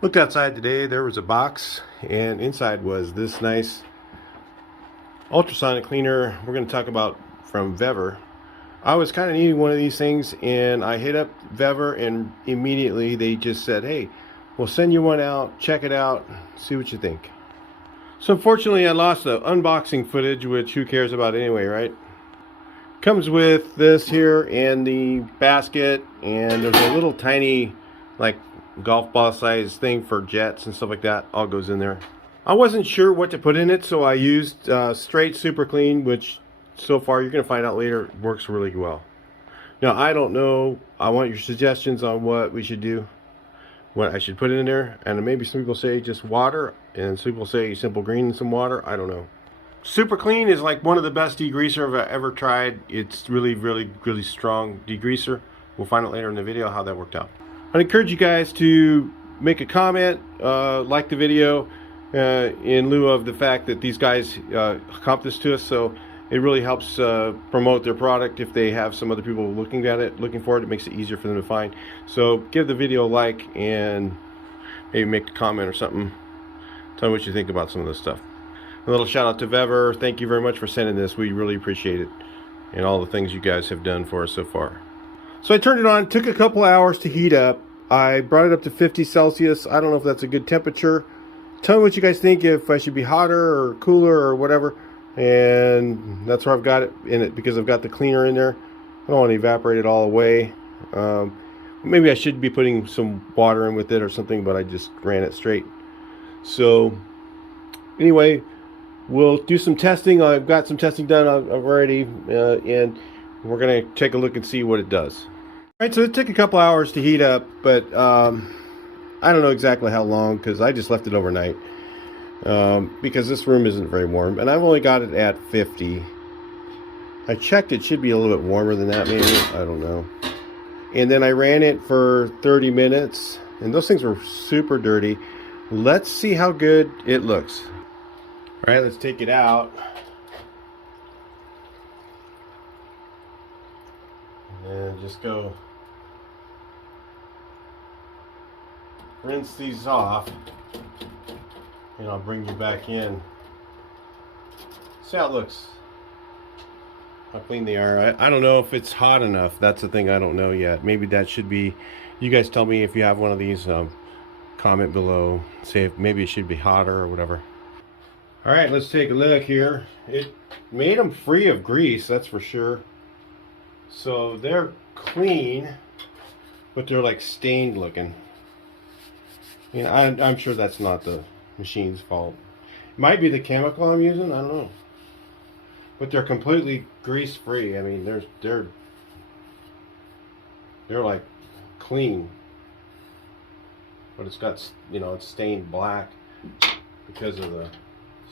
Looked outside today, there was a box, and inside was this nice ultrasonic cleaner we're going to talk about from Vevor. I was kind of needing one of these things, and I hit up Vevor, and immediately they just said, hey, we'll send you one out, check it out, see what you think. So unfortunately I lost the unboxing footage, which who cares about anyway, right? Comes with this here and the basket, and there's a little tiny like golf ball size thing for jets and stuff like that. All goes in there. I wasn't sure what to put in it, so I used straight super clean, which so far you're going to find out later works really well. Now I don't know, I want your suggestions on what we should do, what I should put in there, and maybe some people say just water, and some people say simple green and some water. I don't know. Super clean is like one of the best degreaser I've ever tried. It's really strong degreaser. We'll find out later in the video how that worked out. I'd encourage you guys to make a comment, like the video, in lieu of the fact that these guys comp this to us, so it really helps promote their product. If they have some other people looking at it, looking for it, it makes it easier for them to find. So give the video a like and maybe make a comment or something. Tell me what you think about some of this stuff. A little shout out to Vevor. Thank you very much for sending this. We really appreciate it, and all the things you guys have done for us so far. So I turned it on. It took a couple hours to heat up. I brought it up to 50 Celsius. I don't know if that's a good temperature. Tell me what you guys think, if I should be hotter or cooler or whatever. And that's where I've got it in it, because I've got the cleaner in there. I don't want to evaporate it all away. Maybe I should be putting some water in with it or something, but I just ran it straight. So anyway, we'll do some testing. I've got some testing done already, and we're going to take a look and see what it does. All right, so it took a couple hours to heat up, but I don't know exactly how long, because I just left it overnight, because this room isn't very warm, and I've only got it at 50. I checked, it should be a little bit warmer than that, maybe. I don't know. And then I ran it for 30 minutes, and those things were super dirty. Let's see how good it looks. All right, let's take it out. And just go rinse these off, and I'll bring you back in. See how it looks, how clean they are. I don't know if it's hot enough. That's the thing I don't know yet. Maybe that should be, you guys tell me if you have one of these, comment below, say if maybe it should be hotter or whatever. All right, let's take a look here. It made them free of grease, that's for sure. So they're clean, but they're like stained looking. Yeah, I'm sure that's not the machine's fault. It might be the chemical I'm using, I don't know. But they're completely grease free. I mean, they're like clean. But it's got, you know, it's stained black because of the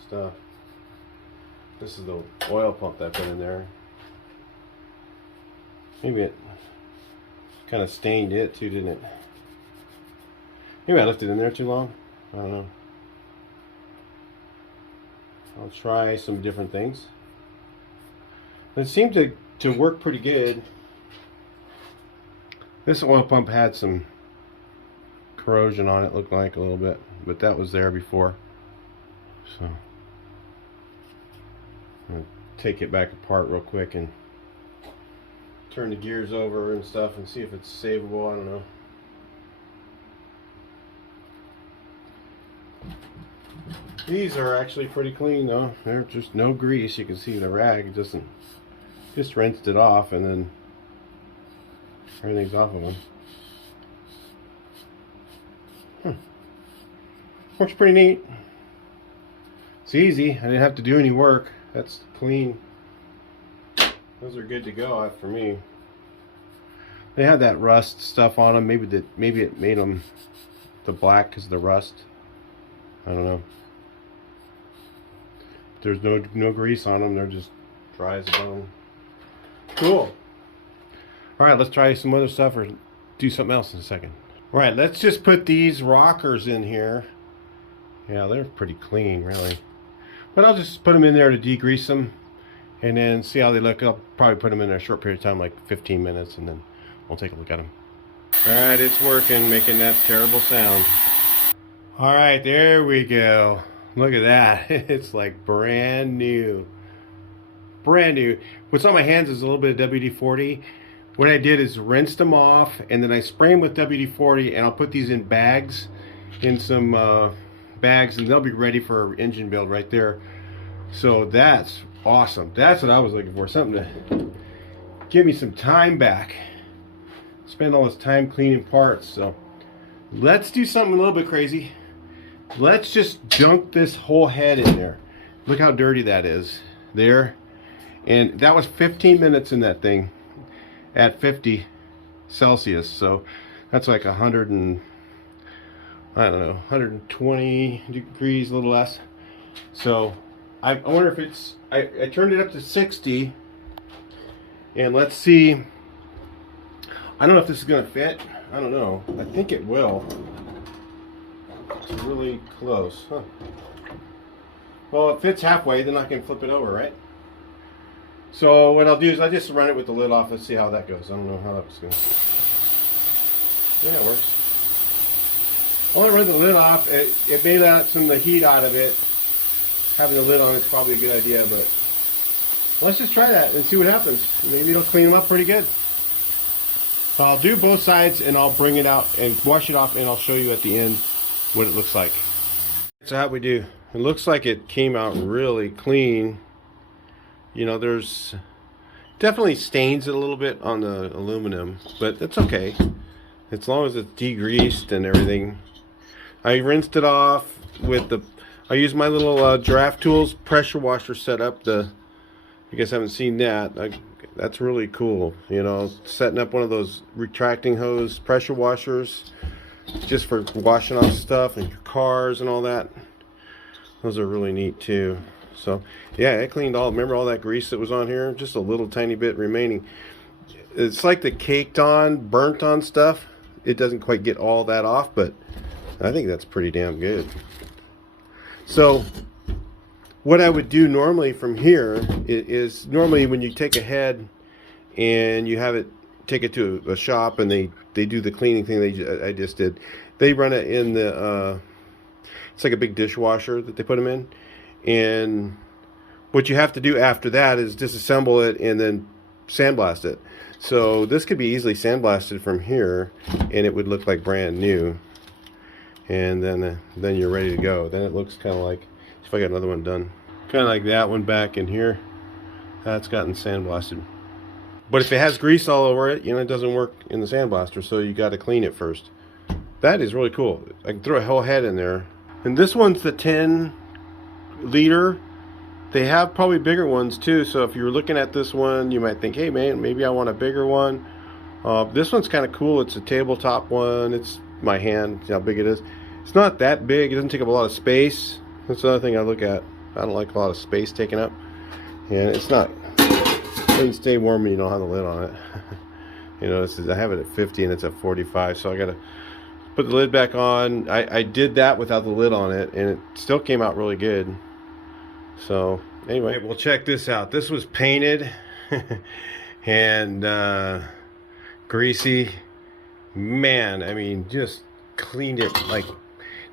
stuff. This is the oil pump that I put in there. Maybe it kind of stained it too, didn't it? Maybe I left it in there too long. I don't know. I'll try some different things. It seemed to work pretty good. This oil pump had some corrosion on it, looked like a little bit, but that was there before. So I'm gonna take it back apart real quick and turn the gears over and stuff and see if it's savable. I don't know. These are actually pretty clean though. There's just no grease. You can see the rag just rinsed it off, and then everything's off of them. Works pretty neat. It's easy. I didn't have to do any work. That's clean. Those are good to go for me. They had that rust stuff on them. Maybe it made them the black because of the rust. I don't know. There's no grease on them. They're just dry as a bone. Cool. All right, let's try some other stuff or do something else in a second. All right, let's just put these rockers in here. Yeah, they're pretty clean, really. But I'll just put them in there to degrease them, and then see how they look. I'll probably put them in there a short period of time, like 15 minutes, and then we'll take a look at them. All right, it's working, making that terrible sound. All right, there we go. Look at that. It's like brand new. Brand new. What's on my hands is a little bit of WD-40. What I did is rinsed them off, and then I spray them with WD-40, and I'll put these in bags, in some bags, and they'll be ready for engine build right there. So that's awesome. That's what I was looking for. Something to give me some time back. Spend all this time cleaning parts. So let's do something a little bit crazy. Let's just dunk this whole head in there. Look how dirty that is. There. And that was 15 minutes in that thing at 50 Celsius. So that's like 100 and, I don't know, 120 degrees, a little less. So I wonder if it's, I turned it up to 60. And let's see. I don't know if this is going to fit. I don't know. I think it will. It's really close. Huh. Well, it fits halfway. Then I can flip it over, right? So what I'll do is I just run it with the lid off. Let's see how that goes. I don't know how that's going. Yeah, it works. Well, I run the lid off. It may let some of the heat out of it. Having the lid on is probably a good idea, but let's just try that and see what happens. Maybe it'll clean them up pretty good. So I'll do both sides and I'll bring it out and wash it off, and I'll show you at the end what it looks like. So how we do? It looks like it came out really clean. You know, there's definitely stains it a little bit on the aluminum, but it's okay as long as it's degreased and everything. I rinsed it off with the, I used my little Draft Tools pressure washer setup. You guys haven't seen that. That's really cool. You know, setting up one of those retracting hose pressure washers just for washing off stuff in your cars and all that. Those are really neat too. So yeah, it cleaned all, remember all that grease that was on here? Just a little tiny bit remaining. It's like the caked on, burnt on stuff. It doesn't quite get all that off, but I think that's pretty damn good. So what I would do normally from here is normally when you take a head and you have it, take it to a shop and they do the cleaning thing I just did. They run it in the, it's like a big dishwasher that they put them in. And what you have to do after that is disassemble it and then sandblast it. So this could be easily sandblasted from here and it would look like brand new. And then you're ready to go. Then it looks kind of like, if I got another one done, kind of like that one back in here. That's gotten sandblasted. But if it has grease all over it, you know, it doesn't work in the sandblaster, so you got to clean it first. That is really cool. I can throw a whole head in there. And this one's the 10 liter. They have probably bigger ones too, so if you're looking at this one, you might think, hey man, maybe I want a bigger one. This one's kind of cool. It's a tabletop one. It's my hand, see how big it is. It's not that big. It doesn't take up a lot of space. That's another thing I look at. I don't like a lot of space taken up. And it's not, it doesn't stay warm when you don't have the lid on it. You know, I have it at 50 and it's at 45, so I gotta put the lid back on. I did that without the lid on it and it still came out really good. So anyway, we'll check this out. This was painted and greasy. Man, I mean, just cleaned it. Like,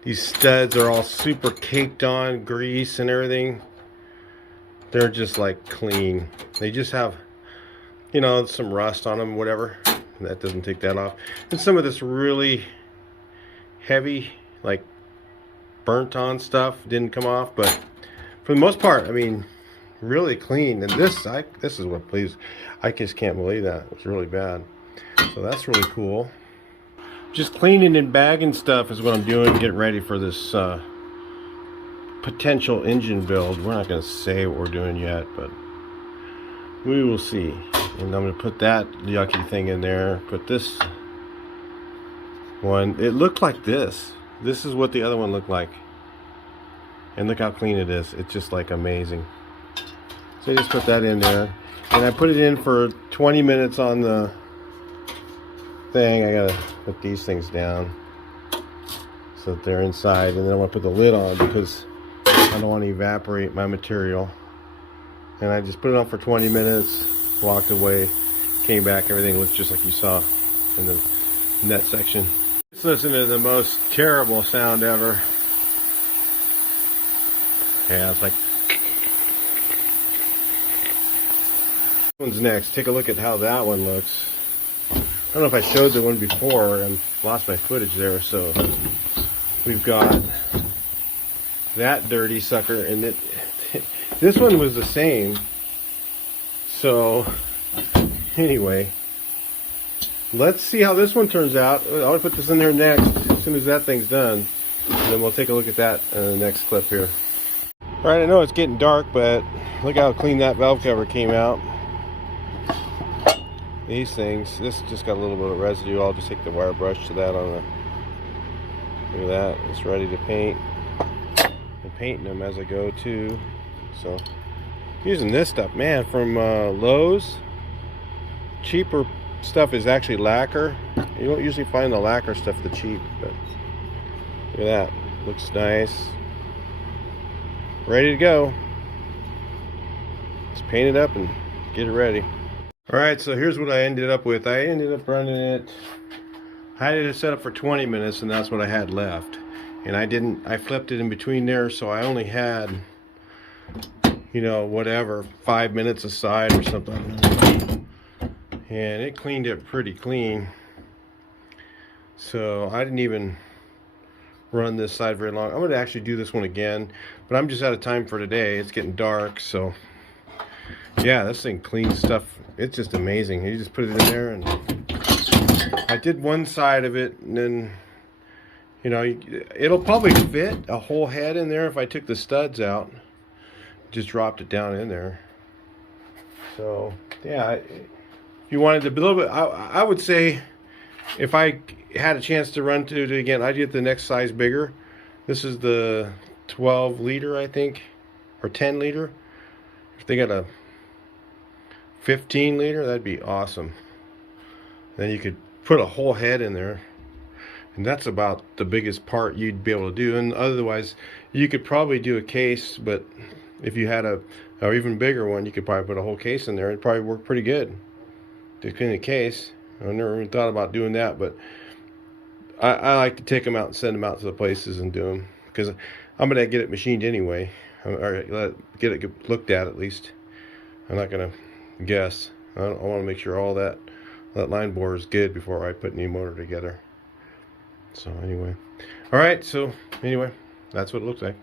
these studs are all super caked on grease and everything. They're just like clean. They just have, you know, some rust on them, whatever. That doesn't take that off. And some of this really heavy, like burnt on stuff didn't come off, but for the most part, I mean, really clean. And this is what pleased. I just can't believe that. It was really bad. So that's really cool. Just cleaning and bagging stuff is what I'm doing, getting ready for this potential engine build. We're not going to say what we're doing yet, but we will see. And I'm going to put that yucky thing in there. Put this one. It looked like this. This is what the other one looked like. And look how clean it is. It's just like amazing. So I just put that in there. And I put it in for 20 minutes on the thing. I gotta put these things down so that they're inside, and then I want to put the lid on because I don't want to evaporate my material. And I just put it on for 20 minutes, walked away, came back, everything looked just like you saw in the net section. Let's listen to the most terrible sound ever. Yeah, it's like. One's next. Take a look at how that one looks. I don't know if I showed the one before and lost my footage there. So we've got that dirty sucker, and this one was the same. So anyway, let's see how this one turns out. I want to put this in there next as soon as that thing's done, and then we'll take a look at that in the next clip here. All right, I know it's getting dark, but look how clean that valve cover came out. These things, this just got a little bit of residue. I'll just take the wire brush to that on the, look at that, it's ready to paint. I'm painting them as I go too. So using this stuff, man, from Lowe's. Cheaper stuff is actually lacquer. You don't usually find the lacquer stuff the cheap, but look at that, looks nice. Ready to go. Let's paint it up and get it ready. Alright, so here's what I ended up with. I ended up running it, I had it set up for 20 minutes, and that's what I had left. And I flipped it in between there, so I only had, you know, whatever, 5 minutes aside or something. And it cleaned it pretty clean. So I didn't even run this side very long. I'm going to actually do this one again, but I'm just out of time for today. It's getting dark, so yeah, this thing cleans stuff. It's just amazing. You just put it in there, and I did one side of it, and then, you know, it'll probably fit a whole head in there if I took the studs out. Just dropped it down in there. So yeah, if you wanted to be a little bit, I would say if I had a chance to run to it again, I'd get the next size bigger. This is the 12 liter, I think, or 10 liter. If they got a 15 liter, that'd be awesome. Then you could put a whole head in there, and that's about the biggest part you'd be able to do. And otherwise, you could probably do a case, but if you had a even bigger one, you could probably put a whole case in there. It'd probably work pretty good to clean the case. I never even thought about doing that, but I like to take them out and send them out to the places and do them, because I'm gonna get it machined anyway, or get it looked at least. I'm not gonna guess. I want to make sure all that line bore is good before I put any motor together. So anyway, all right, so anyway, that's what it looks like.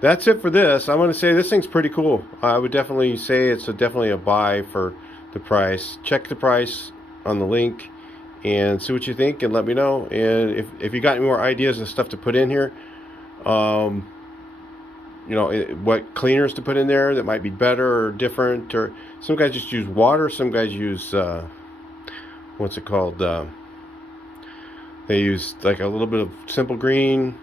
That's it for this. I'm going to say this thing's pretty cool. I would definitely say it's definitely a buy for the price. Check the price on the link and see what you think, and let me know. And if you got any more ideas of stuff to put in here, you know, what cleaners to put in there that might be better or different, or some guys just use water, some guys use what's it called, they use like a little bit of simple green,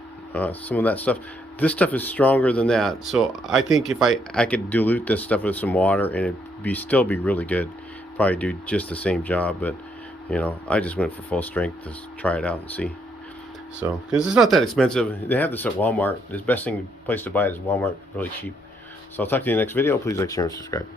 some of that stuff. This stuff is stronger than that, so I think if I could dilute this stuff with some water and it'd still be really good. Probably do just the same job, but you know, I just went for full strength to try it out and see. So, because it's not that expensive. They have this at Walmart. The best place to buy it is Walmart, really cheap. So I'll talk to you in the next video. Please like, share, and subscribe.